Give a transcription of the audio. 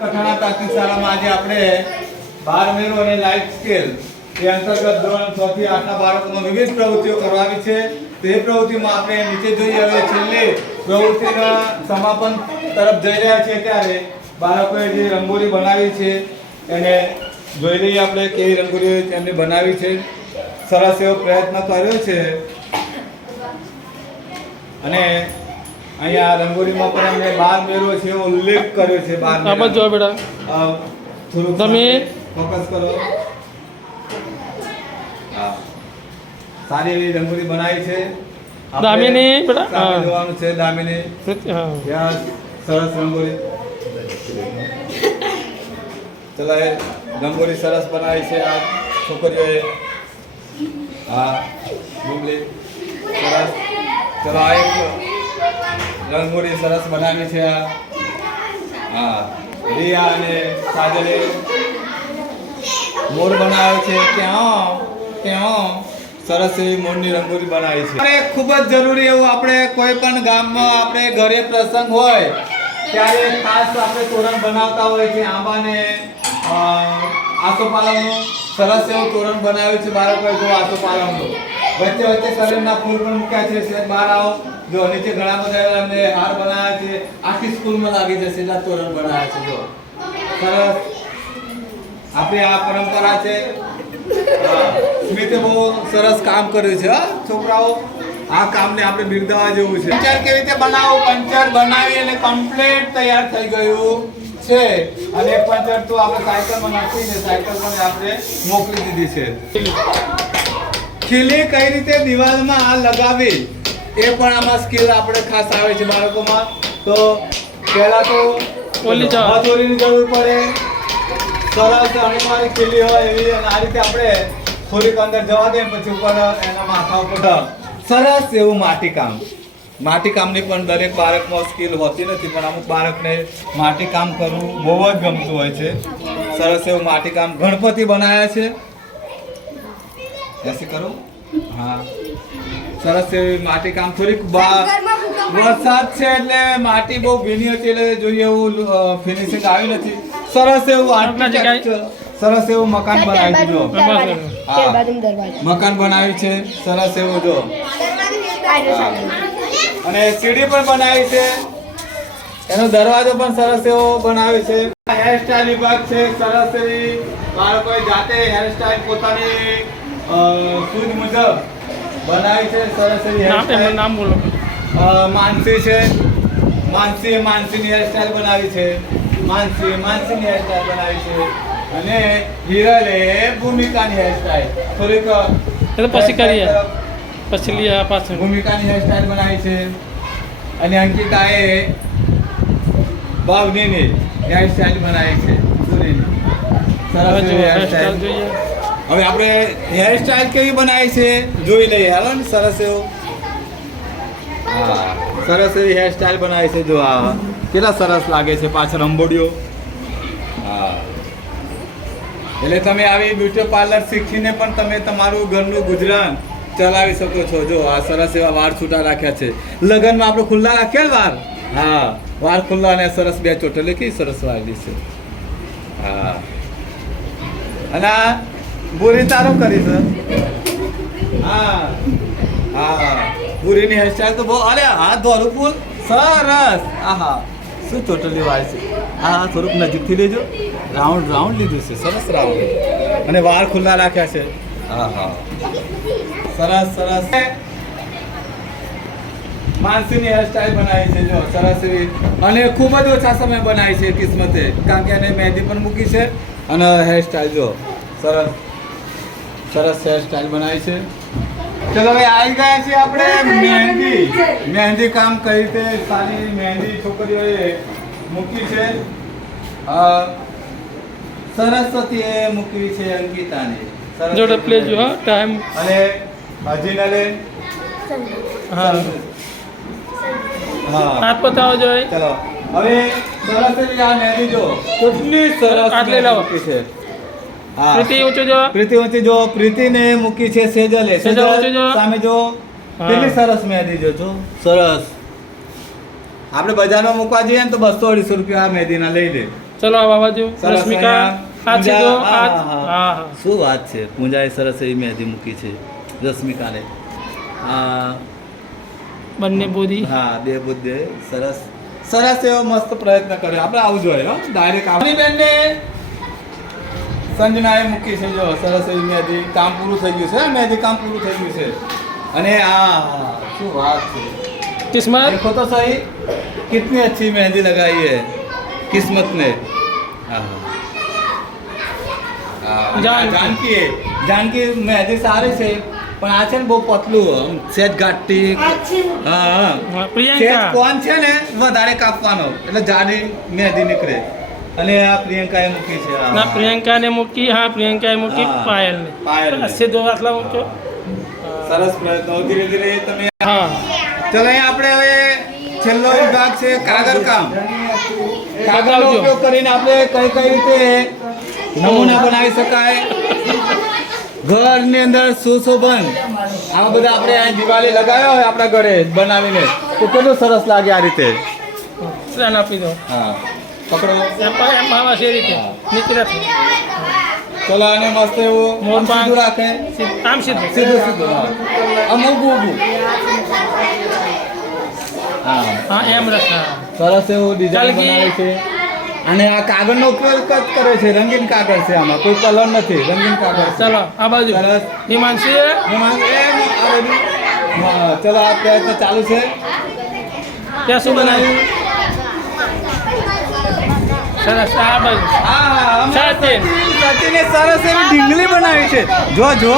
કઠાણા પ્રાથમિક શાળામાં આજે આપણે બાર મેળો અને લાઈફ સ્કેલ એ અંતર્ગત ધોરણ 6 થી 8 ના બાળકોમાં વિવિધ પ્રવૃત્તિઓ કરવાની છે. તે પ્રવૃત્તિમાં આપણે નીચે જોઈએ હવે છેલ્લી પ્રવૃત્તિના સમાપન તરફ જઈ રહ્યા છીએ ત્યારે બાળકોએ જે રંગોળી બનાવી છે એને જોઈ લઈએ આપણે કેવી રંગોળી એમને બનાવી છે. સરસ એવો પ્રયત્ન કર્યો છે અને અહીંયા રંગોળીમાં પણ અમને બાર મેળો છે એવો ઉલ્લેખ કર્યો છે. બાર મેળો જો બેટા થોડું તમે ફોકસ કરો. હા, સારી એવી રંગોળી બનાવી છે. દામિની બેટા જોવાનું છે. દામિની યસ, સરસ રંગોળી. ચલો એ રંગોળી સરસ બનાવી છે આ છોકરીઓએ. હા ગુમલી સરસ. ચલો આ એક રંગોળી સરસ બનાવી છે આ. હા, રિયા અને સાજલે મોર બનાવ્યો છે. ત્યાં સરસ એવી મોરની રંગોળી બનાવી છે. અને ખૂબ જ જરૂરી એવું આપણે કોઈ પણ ગામમાં આપણે ઘરે પ્રસંગ હોય ત્યારે ખાસ આપણે તોરણ બનાવતા હોય છે. આંબાને આસોપાલવનું સરસ એવું તોરણ બનાવ્યું છે બાળકોએ. જો આસોપાલવનું વચ્ચે વચ્ચે શરીરના ફૂલ પણ મૂક્યા છે. સેજ બહાર આવો. જો નીચે ઘણા બધા એમને હાર બનાવ્યા છે. આખી સ્કૂલમાં લાગી જશે એટલા તોરણ બનાવ્યા છે. જો સરસ આપણી આ પરંપરા છે. સ્મિતે બહુ સરસ કામ કર્યું છે. હા છોકરાઓ, આ કામને આપણે બિરદાવવા જેવું છે. પંચર કેવી રીતે બનાવવું, પંચર બનાવી અને કમ્પ્લીટ તૈયાર થઈ ગયું છે. અને પંચર તો આપણે સાયકલમાં નાખીને સાયકલ પણ આપણે મોકલી દીધી છે. ખીલી કઈ રીતે દિવાલમાં આ લગાવી એ પણ આમાં સ્કિલ આપણે ખાસ આવે છે બાળકોમાં. તો પહેલા તો હથોડીની જરૂર પડે. સરસ અણીમારી ખીલી હોય એવી અને આ રીતે આપણે થોડીક અંદર જવા દઈએ પછી ઉપર એના માથા ઉપર સરસ એવું માટીકામ. માટીકામની પણ દરેક બાળકમાં સ્કિલ હોતી નથી, પણ અમુક બાળકને માટીકામ કરવું બહુ જ ગમતું હોય છે. સરસ એવું માટીકામ ગણપતિ બનાવ્યા છે. એસી કરો. હા, સરસ એવી માટીકામ. થોડીક વરસાદ છે એટલે માટી બહુ ભીની હતી એટલે જોઈએ એવું ફિનિશિંગ આવી નથી. સરસ એવું સરસ એવું મકાન બનાવ્યું છે. જો મકાન બનાવ્યું છે સરસ એવું. જો અને સીડી પણ બનાવી છે. એનો દરવાજો પણ સરસ એવો બનાવ્યો છે. હેરસ્ટાઈલ વિભાગ છે. સરસ એવી બાળકોએ જાતે હેરસ્ટાઈલ પોતાની સૂઝ મુજબ બનાવી છે. સરસ એવી હેરસ્ટાઈલ. નામ બોલો. માનસી છે. માનસીની હેરસ્ટાઈલ બનાવી છે. માનસીની હેરસ્ટાઈલ બનાવી છે. અને હિરલે ભૂમિકાની હેરસ્ટાઈલ થોડીક પછી કરીએ પછી લીયા પાછળ ભૂમિકાની હેરસ્ટાઈલ બનાવી છે. અને અંકિતાએ બાવનીની હેરસ્ટાઈલ બનાવી છે. સરસ હેરસ્ટાઈલ. હવે આપણે હેરસ્ટાઈલ કેવી બનાવી છે જોઈ લઈએ. હાલો ને સરસ એવું. હા, સરસ એવી હેરસ્ટાઈલ બનાવી છે. જો આ કેટલા સરસ લાગે છે. પાછળ અંબોડીઓ. હા, એટલે તમે આવી બ્યુટી પાર્લર શીખીને પણ તમે તમારું ઘરનું ગુજરાન ચલાવી શકો છો. જો આ સરસ એવા વાળ છૂટા રાખ્યા છે. લગ્નમાં આપણે ખુલ્લા રાખ્યા વાળ. હા, વાળ ખુલ્લા અને સરસ બે ચોટલી કેવી સરસ વાળી છે. હા, અને આ બુરી તારો કરી છે. હા હા, બુરીની હેરસ્ટાઈલ તો બહુ. અરે હા, ધોરું ફૂલ સરસ. આહા, શું ચોટલી વાળ છે. હા, થોડુંક નજીકથી લેજો. રાઉન્ડ લીધું છે. સરસ રાઉન્ડ. અને વાળ ખુલ્લા રાખ્યા છે. હા હા, સરસ. માનસીની હેરસ્ટાઈલ બનાવી છે. જો સરસ એવી અને ખૂબ જ ઓછા સમય બનાવી છે કિસ્મતે, કારણ કે એને મહેંદી પણ મૂકી છે. અને હેરસ્ટાઈલ જો સરસ હેરસ્ટાઈલ બનાવી છે. ચલો હવે આવી ગયા છીએ આપણે મહેંદી કામ કઈ રીતે સારી મહેંદી છોકરીઓએ મૂકી છે. સરસ્વતીએ મૂકી છે અંકિતાની. જોડે પ્લીઝ જો ટાઈમ. અને હજીનલે હા હાથ પતાવો જોઈએ. ચલો હવે સરસ એવી આ મહેંદી જો કેટલી સરસ આટલી લાવો. મૂકી છે. હા, પ્રીતિ ઊંચો જો. પ્રીતિ ઊંચી જો. પ્રીતિને મૂકી છે સેજલે. સેજલ ઊંચો જો. સામે જો કેટલી સરસ મહેંદી જો. સરસ. આપણે બજારમાં મૂકવા જઈએ ને તો 200-250 રૂપિયા મહેંદીના લઈ લે. ચલો આ બાજુ સરસ રશ્મિકા અહીંયા આ સીધો પૂજા, આ હા, હા હા શું વાત છે, પૂજાએ સરસ એવી મહેંદી મૂકી છે રશ્મિકાને. આ બંને બોધી હા, બે બુદ્ધે સરસ સરસ એવો મસ્ત પ્રયત્ન કર્યો. આપણે આવું જોઈએ હો ડાયરેક્ટ આપણી બેનને સંજનાએ મૂકી છે જો સરસ એવી મહેંદી. કામ પૂરું થઈ ગયું છે, મહેંદી કામ પૂરું થઈ ગયું છે. અને આ શું વાત છે, કિસ્મત देखो तो सही कितनी अच्छी मेहंदी लगाई है किस्मत ने. जानकी जानकी मेहंदी सारी છે પણ આ છે ને બહુ પતલું આમ સેજ ઘાટી. હા હા સેજ પ્રિયંકા કોણ છે ને વધારે કાપવાનો એટલે જાડી મહેંદી નીકળે. અને આ પ્રિયંકાએ મૂકી છે આ. ના પ્રિયંકાને મૂકી હા પ્રિયંકાએ મૂકી હા, પાયલને પાયલને. સીધો આટલા મૂક્યો સરસ પ્રયત્નો ધીરે ધીરે તમે. હા ચલો અહીંયા આપણે હવે છેલ્લો વિભાગ છે કાગળ કામ. કાગળનો બતાવજો. ઉપયોગ કરીને આપણે કઈ કઈ રીતે નમૂના બનાવી શકાય, ઘરની અંદર સુશોભન આવા બધા આપણે અહીં દિવાળી લગાવ્યા હોય આપણા ઘરે બનાવીને તો કેટલું સરસ લાગે આ રીતે. સ્ટેન્ડ આપી દો હા પકડો. એમ આવા છે એ રીતે નીકળે છે ચલો આને મસ્ત એવું આમ મોરપાક. સીધું રાખે, આમ સીધું સીધું સીધું. હા આમ ઊભું ઊભું. હા હા એમ રખા સરસ એવું ડિઝાઇન કલગી. બનાવે છે. અને આ કાગળનો ઉપયોગ જ કરે છે, રંગીન કાગળ છે, આમાં કોઈ કલર નથી, રંગીન કાગળ છે. ચલો આ બાજુ સરસ. હિમાંશી એમાં એમ આ બધું. હા, ચલો આ પ્રયત્ન ચાલુ છે. ત્યાં શું બનાવ્યું સરસ આ બાજુ હા, અમારા સચિન. સચિને સરસ એવી ઢીંગલી બનાવી છે. જો જો